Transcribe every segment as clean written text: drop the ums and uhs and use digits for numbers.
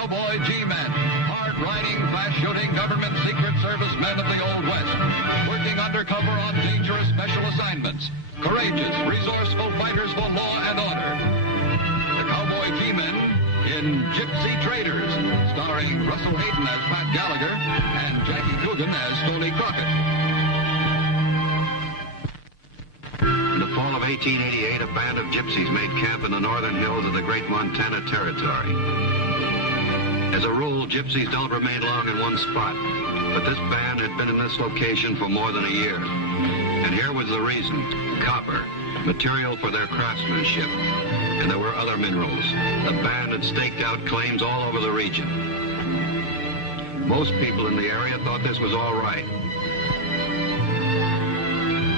Cowboy G-Men, hard-riding, fast-shooting government secret service men of the Old West, working undercover on dangerous special assignments, courageous, resourceful fighters for law and order. The Cowboy G-Men in Gypsy Traders, starring Russell Hayden as Pat Gallagher and Jackie Coogan as Stoney Crockett. In the fall of 1888, a band of gypsies made camp in the northern hills of the Great Montana Territory. As a rule, gypsies don't remain long in one spot, but this band had been in this location for more than a year. And here was the reason: copper, material for their craftsmanship. And there were other minerals. The band had staked out claims all over the region. Most people in the area thought this was all right.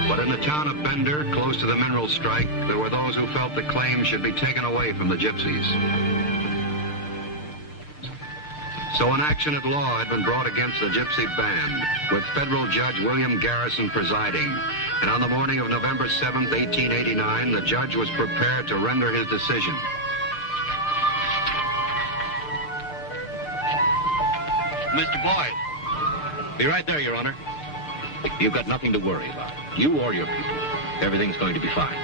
But in the town of Bender, close to the mineral strike, there were those who felt the claims should be taken away from the gypsies. So an action at law had been brought against the gypsy band, with federal judge William Garrison presiding. And on the morning of November 7th, 1889, the judge was prepared to render his decision. Mr. Boyd. Be right there, Your Honor. You've got nothing to worry about. You or your people. Everything's going to be fine.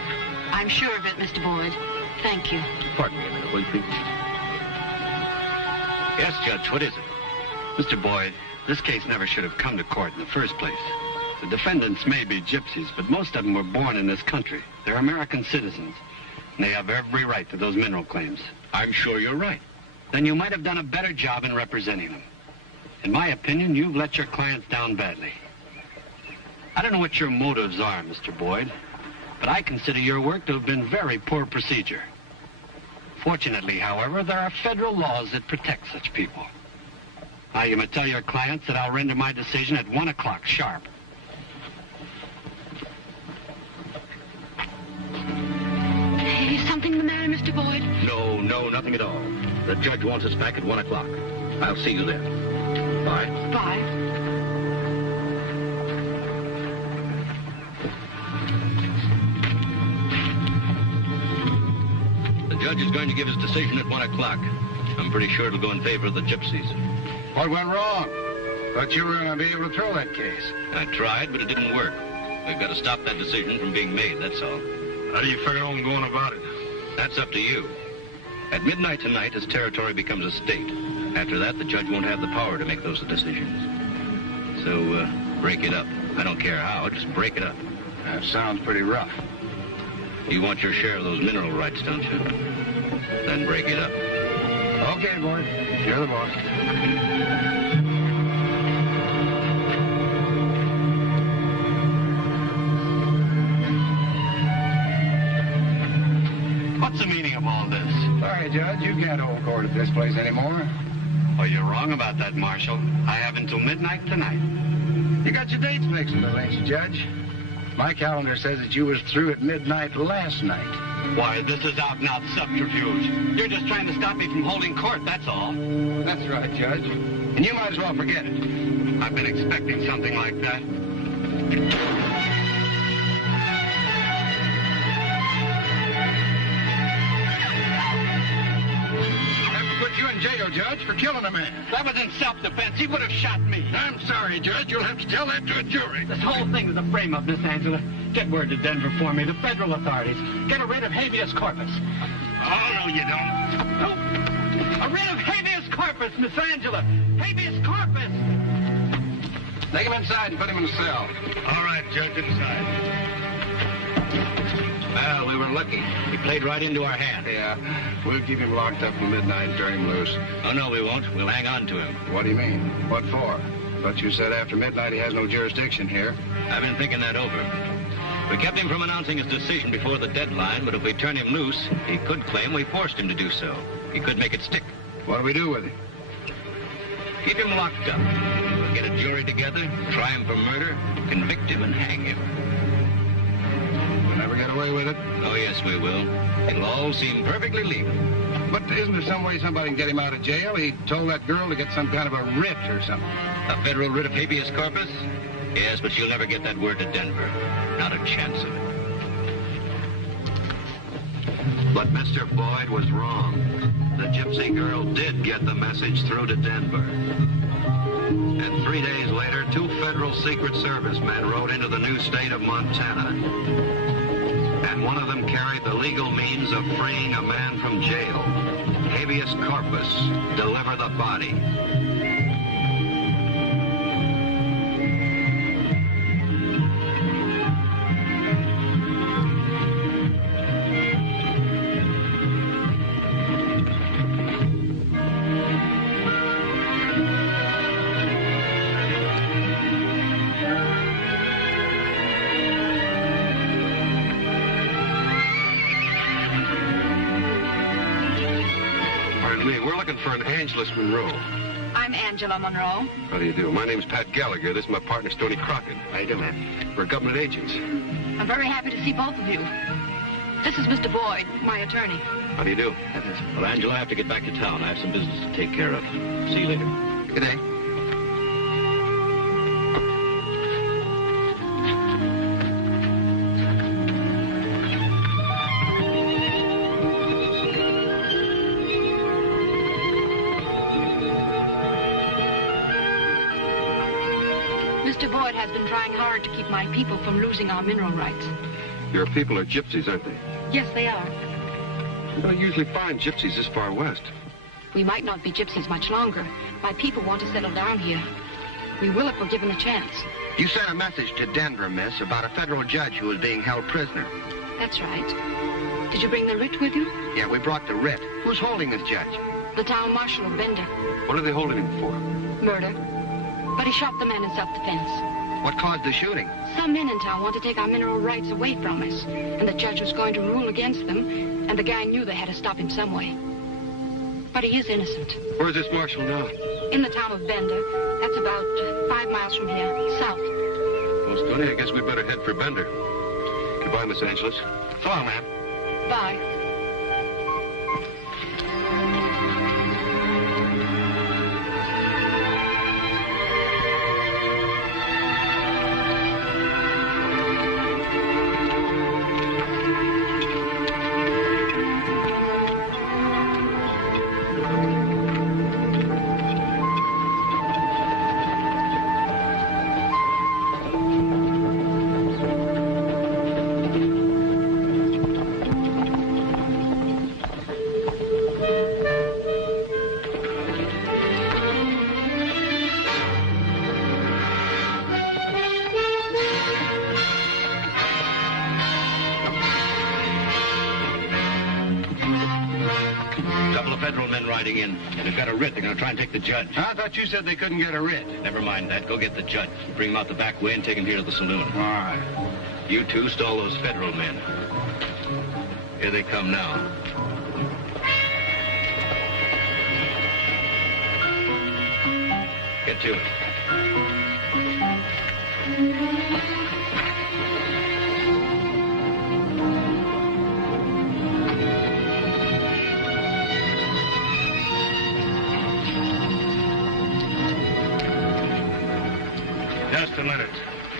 I'm sure of it, Mr. Boyd. Thank you. Pardon me a minute, will you, please? Yes, Judge, what is it? Mr. Boyd, this case never should have come to court in the first place. The defendants may be gypsies, but most of them were born in this country. They're American citizens, and they have every right to those mineral claims. I'm sure you're right. Then you might have done a better job in representing them. In my opinion, you've let your clients down badly. I don't know what your motives are, Mr. Boyd, but I consider your work to have been very poor procedure. Fortunately, however, there are federal laws that protect such people. Now, you may tell your clients that I'll render my decision at 1 o'clock sharp. Is something the matter, Mr. Boyd? No, nothing at all. The judge wants us back at 1 o'clock. I'll see you then. Bye. Bye. The judge is going to give his decision at 1 o'clock. I'm pretty sure it'll go in favor of the gypsies. What went wrong? Thought you were going to be able to throw that case. I tried, but it didn't work. We've got to stop that decision from being made, that's all. How do you figure on going about it? That's up to you. At midnight tonight, his territory becomes a state. After that, the judge won't have the power to make those decisions. So, break it up. I don't care how, just break it up. That sounds pretty rough. You want your share of those mineral rights, don't you? Then break it up. Okay, boy. You're the boss. What's the meaning of all this? Sorry, Judge, you can't hold court at this place anymore. Oh, you're wrong about that, Marshal. I have until midnight tonight. You got your dates mixed, ain't you, Judge? My calendar says that you was through at midnight last night. Why, this is out-and-out subterfuge. You're just trying to stop me from holding court, that's all. That's right, Judge. And you might as well forget it. I've been expecting something like that. You in jail, Judge, for killing a man. That was in self-defense. He would have shot me. I'm sorry, Judge. You'll have to tell that to a jury. This whole thing is a frame-up, Miss Angela. Get word to Denver for me, the federal authorities. Get a writ of habeas corpus. Oh, no, you don't. No. A writ of habeas corpus, Miss Angela. Habeas corpus. Take him inside and put him in the cell. All right, Judge, inside. Well, we were lucky. He played right into our hand. Yeah, we'll keep him locked up till midnight and turn him loose. Oh, no, we won't. We'll hang on to him. What do you mean? What for? But you said after midnight he has no jurisdiction here. I've been thinking that over. We kept him from announcing his decision before the deadline, but if we turn him loose, he could claim we forced him to do so. He could make it stick. What do we do with him? Keep him locked up. We'll get a jury together, try him for murder, convict him, and hang him. We'll never get away with it? Oh, yes, we will. It'll all seem perfectly legal. But isn't there some way somebody can get him out of jail? He told that girl to get some kind of a writ or something. A federal writ of habeas corpus? Yes, but you'll never get that word to Denver. Not a chance of it. But Mr. Boyd was wrong. The Gypsy girl did get the message through to Denver. And 3 days later, 2 federal Secret Service men rode into the new state of Montana. And one of them carried the legal means of freeing a man from jail. Habeas corpus, deliver the body. For an Angelus Monroe. I'm Angela Monroe. How do you do? My name's Pat Gallagher. This is my partner, Stoney Crockett. How you doing, man? We're government agents. I'm very happy to see both of you. This is Mr. Boyd, my attorney. How do you do? Well, Angela, I have to get back to town. I have some business to take care of. See you later. Good day. Mr. Boyd has been trying hard to keep my people from losing our mineral rights. Your people are gypsies, aren't they? Yes, they are. You don't usually find gypsies this far west. We might not be gypsies much longer. My people want to settle down here. We will if we're given a chance. You sent a message to Denver, miss, about a federal judge who was being held prisoner. That's right. Did you bring the writ with you? Yeah, we brought the writ. Who's holding this judge? The town marshal of Bender. What are they holding him for? Murder. But he shot the man in self-defense. What caused the shooting? Some men in town want to take our mineral rights away from us, and the judge was going to rule against them, and the guy knew they had to stop him some way. But he is innocent. Where's this marshal now? In the town of Bender. That's about 5 miles from here, south. Well, Stoney, I guess we better head for Bender. Goodbye, Miss Angeles. So long, man. Bye. In, and they've got a writ. They're going to try and take the judge. I thought you said they couldn't get a writ. Never mind that. Go get the judge. Bring him out the back way and take him here to the saloon. All right. You two stall those federal men. Here they come now. Get to it. Just a minute.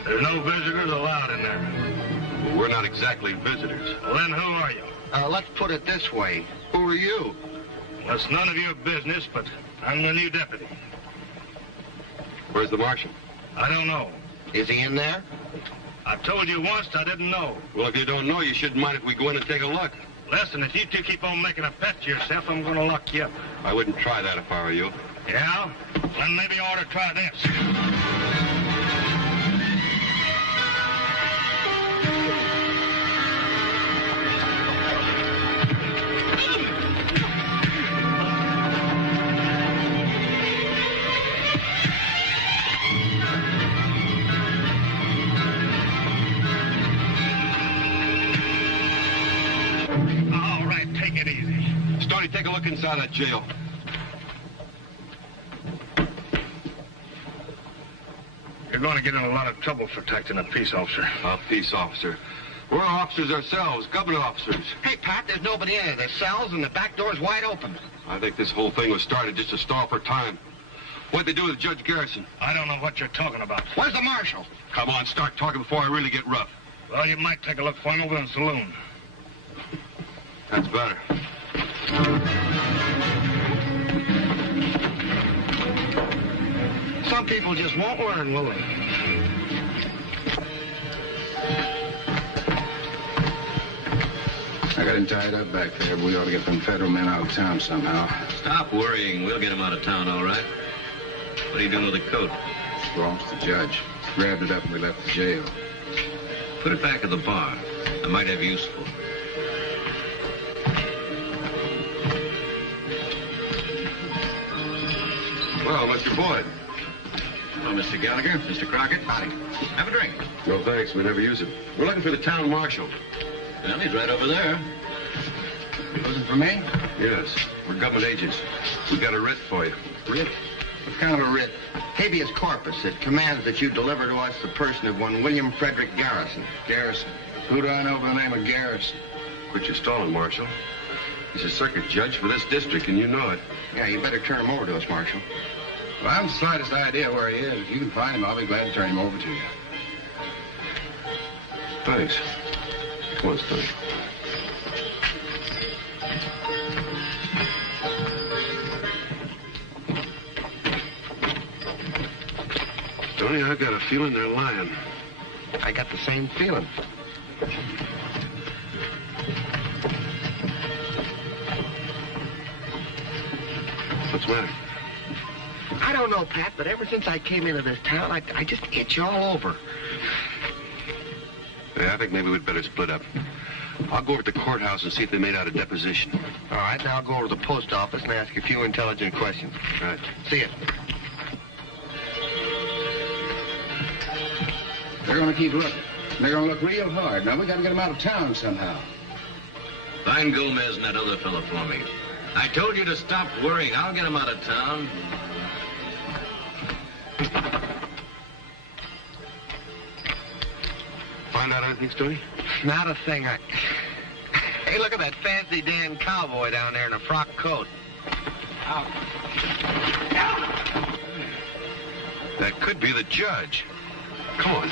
There's no visitors allowed in there. Well, we're not exactly visitors. Well, then who are you? Let's put it this way. Who are you? Well, it's none of your business, but I'm the new deputy. Where's the marshal? I don't know. Is he in there? I told you once I didn't know. Well, if you don't know, you shouldn't mind if we go in and take a look. Listen, if you two keep on making a pet to yourself, I'm going to lock you up. I wouldn't try that if I were you. Yeah? Then maybe you ought to try this. Take a look inside that jail. You're going to get in a lot of trouble for protecting a peace officer. A peace officer? We're officers ourselves, government officers. Hey, Pat, there's nobody in there. The cells and the back door's wide open. I think this whole thing was started just to stall for time. What'd they do with Judge Garrison? I don't know what you're talking about. Where's the marshal? Come on, start talking before I really get rough. Well, you might take a look for him over in the saloon. That's better. Some people just won't learn, will they? I got him tied up back there. We ought to get them federal men out of town somehow. Stop worrying. We'll get him out of town, all right. What are you doing with the coat? Belongs to the judge. Grabbed it up and we left the jail. Put it back at the bar. I might have use for it. Well, Mr. Boyd. Hello, Mr. Gallagher. Mr. Crockett. Howdy. Have a drink. No, thanks. We never use it. We're looking for the town marshal. Well, he's right over there. Looking for me? Yes. We're government agents. We got a writ for you. Writ? What kind of a writ? Habeas corpus. It commands that you deliver to us the person of one William Frederick Garrison. Garrison. Who do I know by the name of Garrison? Quit your stalling, Marshal. He's a circuit judge for this district, and you know it. Yeah, you better turn him over to us, Marshal. Well, I haven't the slightest idea where he is. If you can find him, I'll be glad to turn him over to you. Thanks. Come on, Stoney. Stoney, I've got a feeling they're lying. I got the same feeling. What's the matter? I don't know, Pat, but ever since I came into this town, I just itch all over. Yeah, I think maybe we'd better split up. I'll go over to the courthouse and see if they made out a deposition. All right, now I'll go over to the post office and ask a few intelligent questions. All right. See you. They're going to keep looking. They're going to look real hard. Now, we got to get them out of town somehow. Find Gomez and that other fellow for me. I told you to stop worrying. I'll get him out of town. Find out anything, Stoney? Not a thing. Hey, look at that fancy Dan Cowboy down there in a frock coat. That could be the judge. Come on.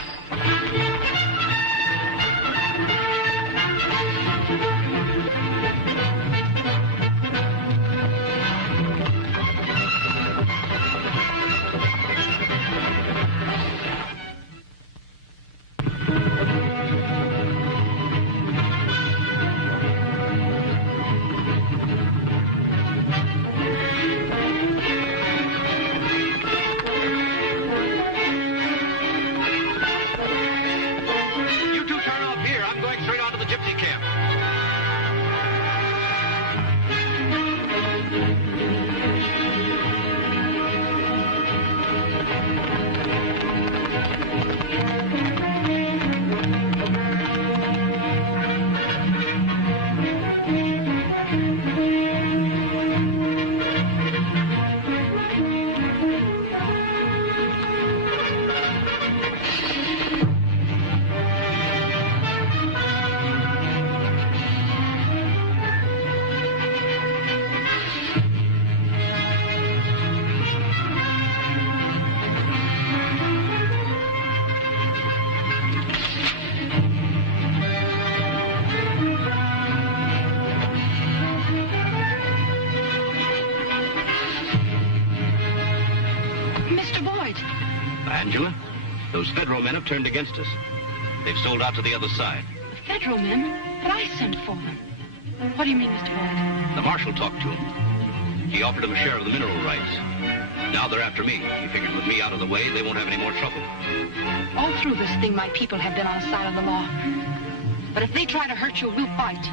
Those federal men have turned against us. They've sold out to the other side. Federal men? But I sent for them. What do you mean, Mr. Boyd? The marshal talked to him. He offered them a share of the mineral rights. Now they're after me. He figured with me out of the way, they won't have any more trouble. All through this thing, my people have been on the side of the law. But if they try to hurt you, we'll fight.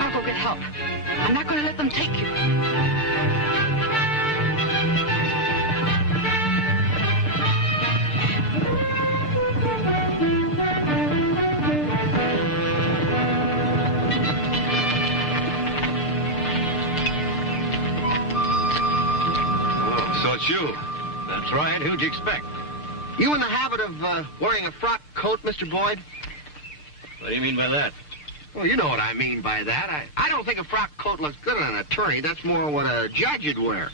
I'll go get help. I'm not going to let them take you. So it's you. That's right. Who'd you expect? You in the habit of wearing a frock coat, Mr. Boyd? What do you mean by that? Well, you know what I mean by that. I don't think a frock coat looks good on an attorney. That's more what a judge would wear.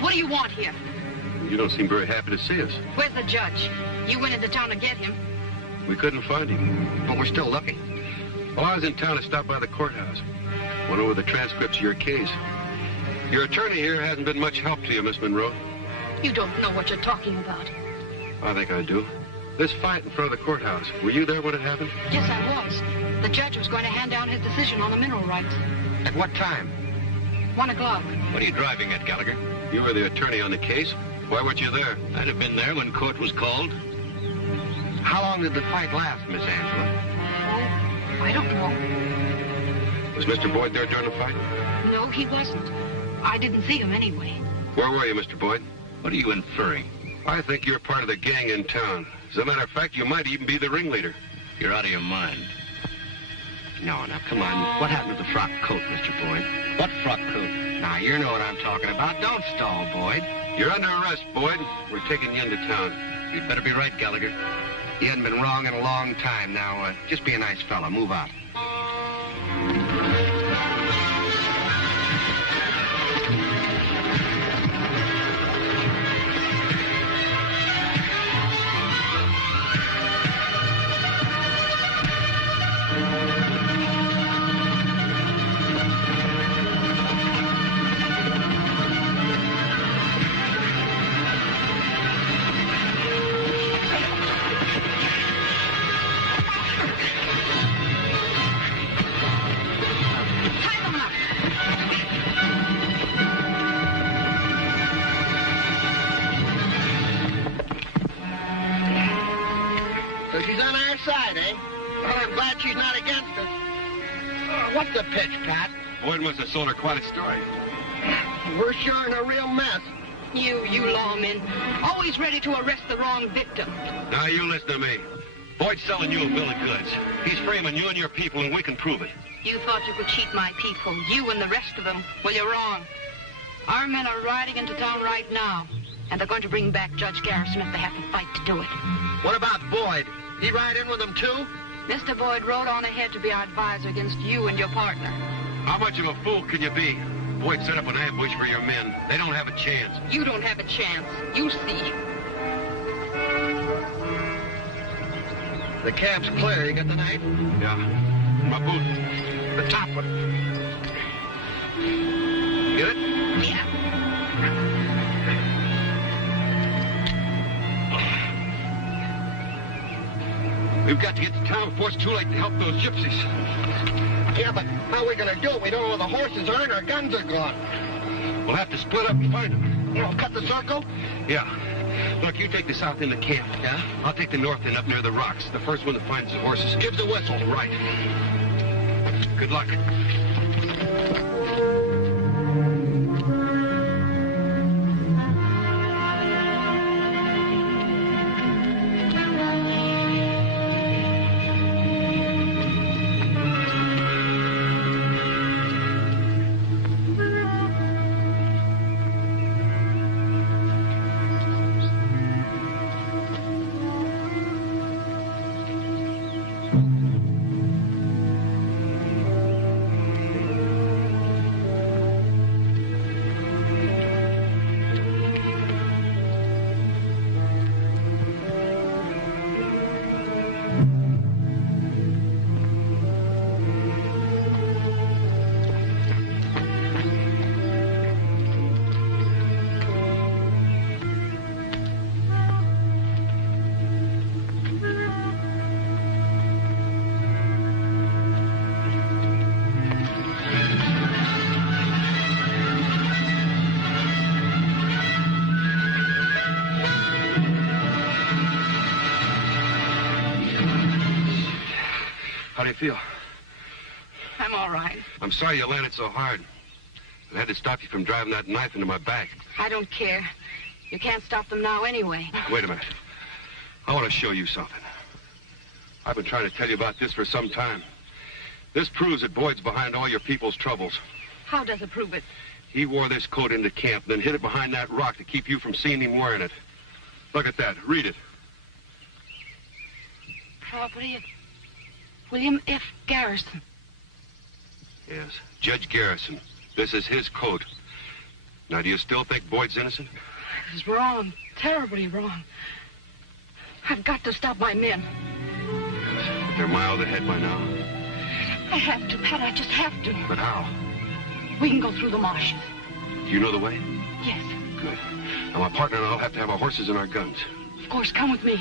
What What do you want here? You don't seem very happy to see us. Where's the judge? You went into town to get him. We couldn't find him. But we're still looking. Well, I was in town to stop by the courthouse. Went over the transcripts of your case. Your attorney here hasn't been much help to you, Miss Monroe. You don't know what you're talking about. I think I do. This fight in front of the courthouse, were you there when it happened? Yes, I was. The judge was going to hand down his decision on the mineral rights. At what time? 1 o'clock. What are you driving at, Gallagher? You were the attorney on the case. Why weren't you there? I'd have been there when court was called. How long did the fight last, Miss Angela? Oh, I don't know. Was Mr. Boyd there during the fight? No, he wasn't. I didn't see him anyway. Where were you, Mr. Boyd? What are you inferring? I think you're part of the gang in town. As a matter of fact, you might even be the ringleader. You're out of your mind. No, now, come on. What happened to the frock coat, Mr. Boyd? What frock coat? Now, you know what I'm talking about. Don't stall, Boyd. You're under arrest, Boyd. We're taking you into town. You'd better be right, Gallagher. You hadn't been wrong in a long time. Now, just be a nice fella. Move out. What's the pitch, Pat? Boyd must have sold her quite a story. We're sure in a real mess. You lawmen, always ready to arrest the wrong victim. Now, you listen to me. Boyd's selling you a bill of goods. He's framing you and your people, and we can prove it. You thought you could cheat my people, you and the rest of them. Well, you're wrong. Our men are riding into town right now, and they're going to bring back Judge Garrison if they have to fight to do it. What about Boyd? He ride in with them, too? Mr. Boyd rode on ahead to be our advisor against you and your partner. How much of a fool can you be? Boyd set up an ambush for your men. They don't have a chance. You don't have a chance. You'll see. The cab's clear. You got the knife? Yeah. My boot. The top one. Get it? Yeah. We've got to get to town before it's too late to help those gypsies. Yeah, but how are we going to do it? We don't know where the horses are and our guns are gone. We'll have to split up and find them. You know, cut the circle? Yeah. Look, you take the south end of camp. Yeah? I'll take the north end up near the rocks. The first one that finds the horses gives the whistle. Right. Good luck. How do you feel? I'm all right. I'm sorry you landed so hard. I had to stop you from driving that knife into my back. I don't care. You can't stop them now anyway. Wait a minute. I want to show you something. I've been trying to tell you about this for some time. This proves that Boyd's behind all your people's troubles. How does it prove it? He wore this coat into camp, then hid it behind that rock to keep you from seeing him wearing it. Look at that. Read it. Property of William F. Garrison. Yes, Judge Garrison. This is his coat. Now, do you still think Boyd's innocent? I was wrong. Terribly wrong. I've got to stop my men. Yes, they're miles ahead by now. I have to, Pat. I just have to. But how? We can go through the marshes. Do you know the way? Yes. Good. Now, my partner and I'll have to have our horses and our guns. Of course, come with me.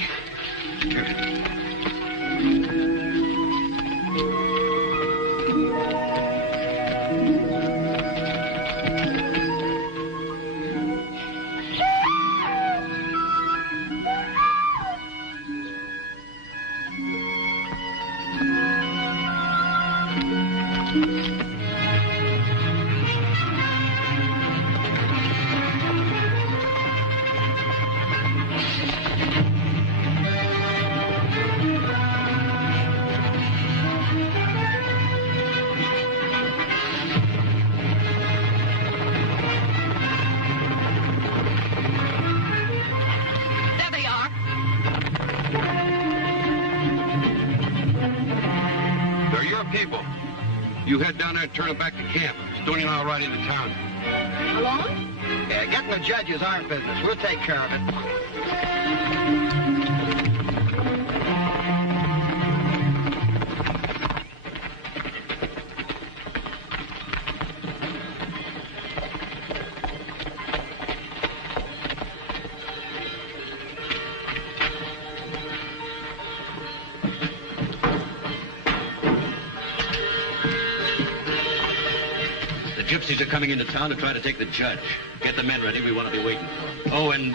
You head down there and turn them back to camp. Stoney and I'll ride into town. Alone? Yeah, getting the judge is our business. We'll take care of it. Gypsies are coming into town to try to take the judge. Get the men ready. We want to be waiting for them. Oh, and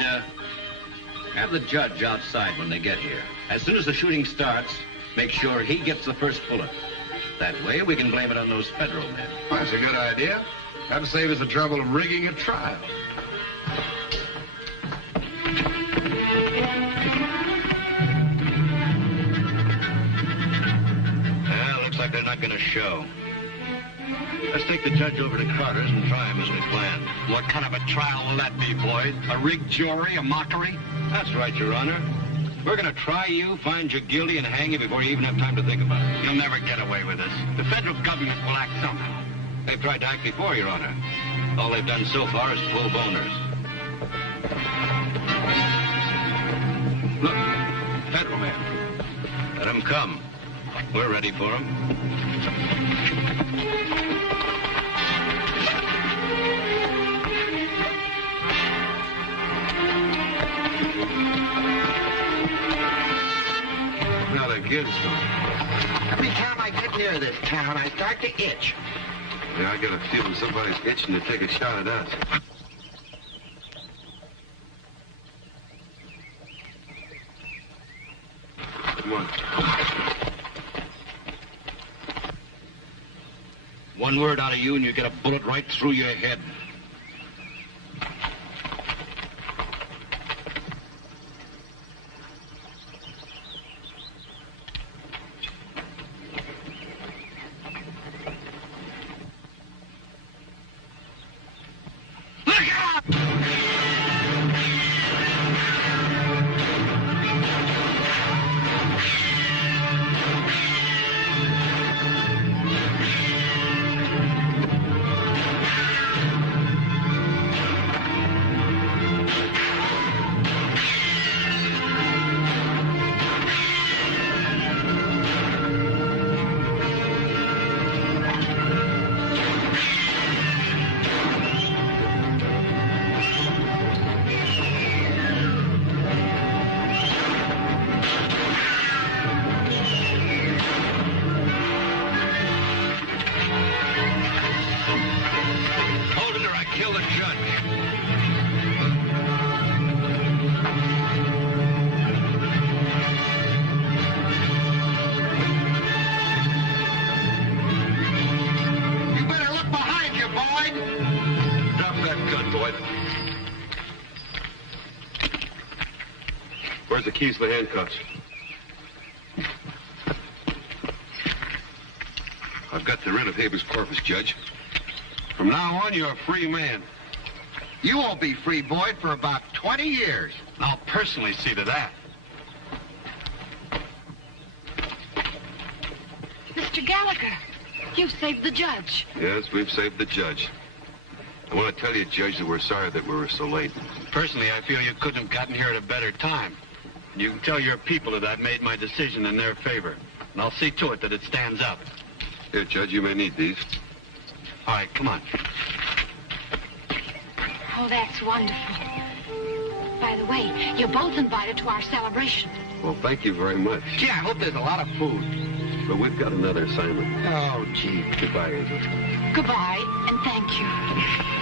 have the judge outside when they get here. As soon as the shooting starts, make sure he gets the first bullet. That way, we can blame it on those federal men. Well, that's a good idea. That'll save us the trouble of rigging a trial. Well, looks like they're not going to show. Let's take the judge over to Carter's and try him as we planned. What kind of a trial will that be, Boyd? A rigged jury? A mockery? That's right, Your Honor. We're going to try you, find you guilty, and hang you before you even have time to think about it. You'll never get away with this. The federal government will act somehow. They've tried to act before, Your Honor. All they've done so far is pull boners. Look, federal man. Let them come. We're ready for them. Now again, Stoney. Every time I get near this town, I start to itch. Yeah, I get a feeling somebody's itching to take a shot at us. Come on. One word out of you and you get a bullet right through your head. Where's the keys to the handcuffs? I've got the writ of habeas corpus, Judge. From now on, you're a free man. You won't be free, Boyd, for about 20 years. I'll personally see to that. Mr. Gallagher, you saved the judge. Yes, we've saved the judge. I want to tell you, Judge, that we're sorry that we were so late. Personally, I feel you couldn't have gotten here at a better time. You can tell your people that I've made my decision in their favor, and I'll see to it that it stands up. Here, Judge, you may need these. All right, come on. Oh, that's wonderful. By the way, you're both invited to our celebration. Well, thank you very much. Gee, I hope there's a lot of food. But we've got another assignment. Oh, gee. Goodbye, Angel. Goodbye, and thank you.